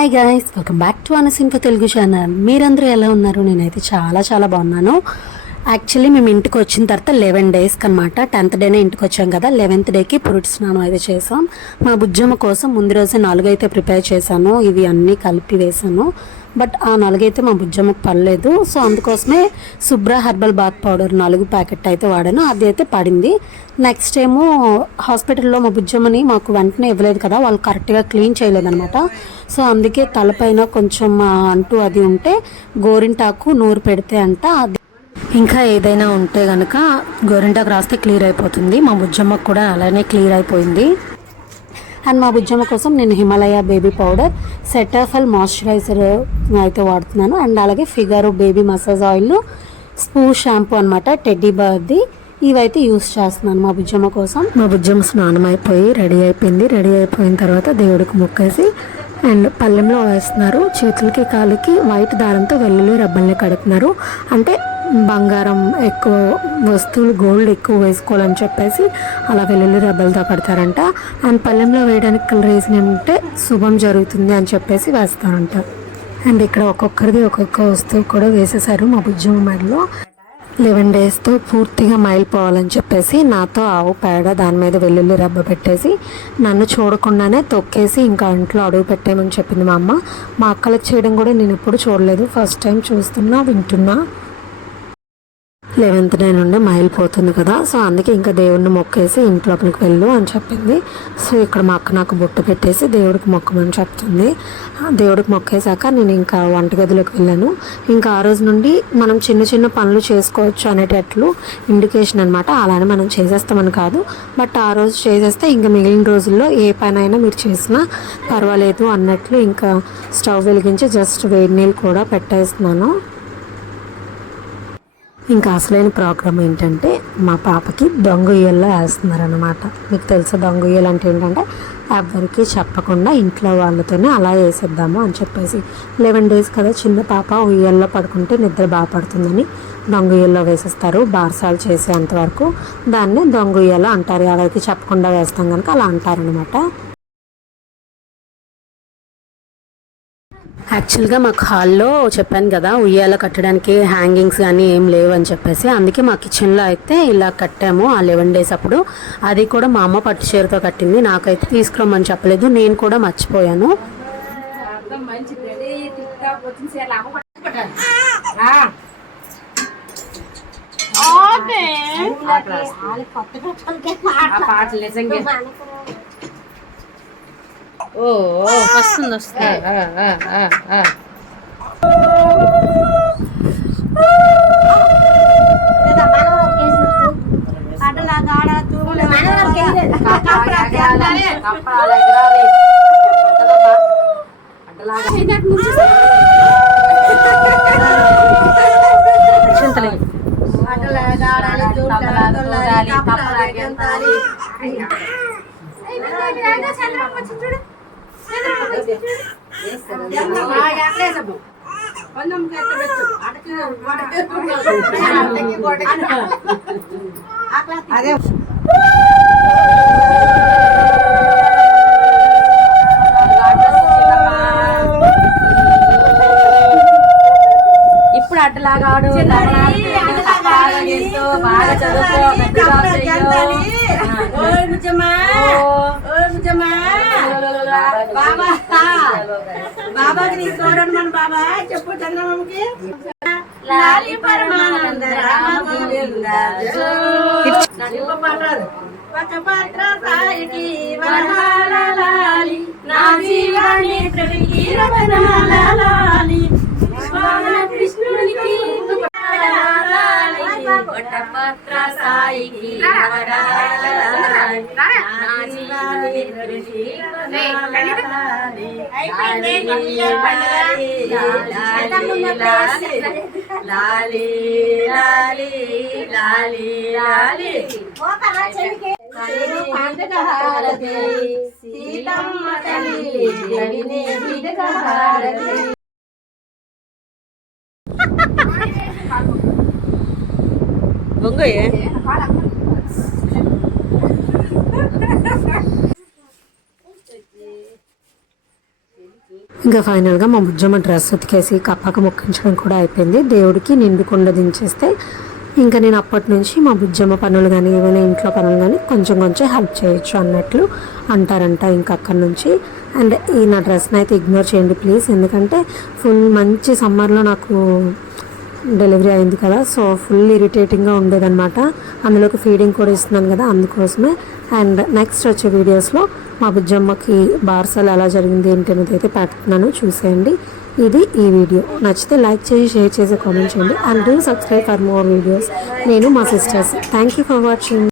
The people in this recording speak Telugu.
Hi guys welcome back to అనసింప Telugu channel మీరందరూ ఎలా ఉన్నారు? నేనైతే చాలా చాలా బాగున్నాను. యాక్చువల్లీ మేము ఇంటికి వచ్చిన తర్వాత లెవెన్ డేస్కి అనమాట టెన్త్ డేనే ఇంటికి వచ్చాం కదా. లెవెన్త్ డేకి పురుటి స్నానం అయితే చేసాం మా బుజ్జమ్మ కోసం ముందు రోజే నాలుగైతే ప్రిపేర్ చేశాను. ఇవి అన్నీ కలిపి వేసాను బట్ ఆ నలుగైతే మా బుజ్జమ్మకు పడలేదు. సో అందుకోసమే శుభ్ర హెర్బల్ బాత్ పౌడర్ నాలుగు ప్యాకెట్ అయితే వాడాను. అది అయితే పడింది. నెక్స్ట్ ఏమో హాస్పిటల్లో మా బుజ్జమ్మని మాకు వెంటనే ఇవ్వలేదు కదా. వాళ్ళు కరెక్ట్గా క్లీన్ చేయలేదన్నమాట. సో అందుకే తలపైన కొంచెం అంటూ అది ఉంటే గోరింటాకు నూరు పెడితే అంట అది ఇంకా ఏదైనా ఉంటే కనుక గోరింటాకు రాస్తే క్లియర్ అయిపోతుంది. మా బుజ్జమ్మకు కూడా అలానే క్లియర్ అయిపోయింది. అండ్ మా బుజ్జమ్మ కోసం నేను Himalaya baby powder Cetaphil moisturiser అయితే వాడుతున్నాను. అండ్ అలాగే ఫిగర్ బేబీ మసాజ్ ఆయిల్ స్పూ షాంపూ అనమాట టెడ్డీ బర్ది ఇవైతే యూస్ చేస్తున్నాను మా బుజ్జమ్మ కోసం. మా బుజ్జమ్మ స్నానం అయిపోయి రెడీ అయిపోయింది. రెడీ అయిపోయిన తర్వాత దేవుడికి మొక్కేసి అండ్ పల్లెంలో వేస్తున్నారు. చేతులకి కాలుకి వైట్ దారంతో వెల్లుల్లి రబ్బల్ని కడుతున్నారు. అంటే బంగారం ఎక్కువ వస్తువులు గోల్డ్ ఎక్కువ వేసుకోవాలని చెప్పేసి అలా వెల్లుల్లి రబ్బలతో కడతారంట. అండ్ పల్లెంలో వేయడానికి రీజన్ ఉంటే శుభం జరుగుతుంది అని చెప్పేసి వేస్తారంట. అండ్ ఇక్కడ ఒక్కొక్కరిది ఒక్కొక్క వస్తువు కూడా వేసేసారు మా బుజ్జమ్మ మెడలో. లెవెన్ డేస్తో పూర్తిగా మైలిపోవాలని చెప్పేసి నాతో ఆవు పేడ దాని మీద వెల్లుల్లి రబ్బ పెట్టేసి నన్ను చూడకుండానే తొక్కేసి ఇంకా ఇంట్లో అడుగు పెట్టేయమని చెప్పింది మా అమ్మ. మా అక్కలకు చేయడం కూడా నేను ఎప్పుడు చూడలేదు. ఫస్ట్ టైం చూస్తున్నా వింటున్నా. లెవెన్త్ డే నుండి మైలిపోతుంది కదా. సో అందుకే ఇంకా దేవుడిని మొక్కేసి ఇంట్లోపలికి వెళ్ళు అని చెప్పింది. సో ఇక్కడ మా అక్క నాకు బొట్టు పెట్టేసి దేవుడికి మొక్కమని చెప్తుంది. దేవుడికి మొక్కేశాక నేను ఇంకా వంటగదిలోకి వెళ్ళాను. ఇంకా ఆ రోజు నుండి మనం చిన్న చిన్న పనులు చేసుకోవచ్చు అనేటట్లు ఇండికేషన్ అనమాట అలానే మనం చేసేస్తామని కాదు. బట్ ఆ రోజు చేసేస్తే ఇంకా మిగిలిన రోజుల్లో ఏ పనైనా మీరు చేసినా పర్వాలేదు అన్నట్లు ఇంకా స్టవ్ వెలిగించి జస్ట్ వేడి నీళ్ళు కూడా పెట్టేస్తున్నాను. ఇంకా అసలైన ప్రోగ్రామ్ ఏంటంటే మా పాపకి దొంగ ఉయ్యల్లో వేస్తున్నారనమాట మీకు తెలుసా దొంగ ఉయ్యలు అంటే ఏంటంటే ఎవరికి చెప్పకుండా ఇంట్లో వాళ్ళతోనే అలా వేసేద్దాము అని చెప్పేసి. లెవెన్ డేస్ కదా చిన్న పాప ఉయ్యల్లో పడుకుంటే నిద్ర బాగా పడుతుందని దొంగ ఉయ్యల్లో వేసేస్తారు. బార్సాలు చేసేంత వరకు దాన్ని దొంగ ఉయ్యలో అంటారు. ఎవరికి చెప్పకుండా వేస్తాం కనుక అలా అంటారనమాట యాక్చువల్గా మాకు హాల్లో చెప్పాను కదా ఉయ్యాల కట్టడానికి హ్యాంగింగ్స్ కానీ ఏం లేవు అని చెప్పేసి అందుకే మా కిచెన్లో అయితే ఇలా కట్టాము ఆ లెవెన్ డేస్ అప్పుడు. అది కూడా మా అమ్మ పట్టు చీరతో కట్టింది నాకైతే తీసుకురమ్మని చెప్పలేదు నేను కూడా మర్చిపోయాను. పాటలు ఓ వస్తుంది వస్తుంది. అదే ఇప్పుడు అట్లాగా ఆడు బాగా చదువుకో బాబాకి నీ చూడండి బాబా. చెప్పు చంద్రబాబుకి లాలి పరమానంద రామ గోవింద రాదు. ఒక పాత్ర సాయికి వరహాల లాలి. నా జీవాన్ని ప్రతికి రమణాల వరాల లాలి. లాలి. లాలి, లాలి, సీతమ్మ తల్లి రవినే ఇంకా ఫైనల్గా మా బుజ్జమ్మ డ్రెస్ ఉతికేసి కప్పక మొక్కించడం కూడా అయిపోయింది. దేవుడికి నిండుకుండా దించేస్తే ఇంకా నేను అప్పటి నుంచి మా బుజ్జమ్మ పనులు కానీ ఏమైనా ఇంట్లో పనులు కానీ కొంచెం కొంచెం హెల్ప్ చేయొచ్చు అన్నట్లు అంటారంట ఇంకా అక్కడి నుంచి. అండ్ ఈ నా డ్రెస్ని అయితే ఇగ్నోర్ చేయండి ప్లీజ్. ఎందుకంటే ఫుల్ మంచి సమ్మర్లో నాకు డెలివరీ అయింది కదా. సో ఫుల్ ఇరిటేటింగ్గా ఉండేదన్నమాట. అందులోకి ఫీడింగ్ కూడా ఇస్తున్నాను కదా అందుకోసమే. అండ్ నెక్స్ట్ వచ్చే వీడియోస్లో మా బుజ్జమ్మకి బార్సల్ ఎలా జరిగింది ఏంటి అనేది అయితే పెడుతున్నాను. చూసేయండి. ఇది ఈ వీడియో. నచ్చితే లైక్ చేసి షేర్ చేసి కామెంట్ చేయండి. And do subscribe for more videos. నేను మా sisters. Thank you for watching.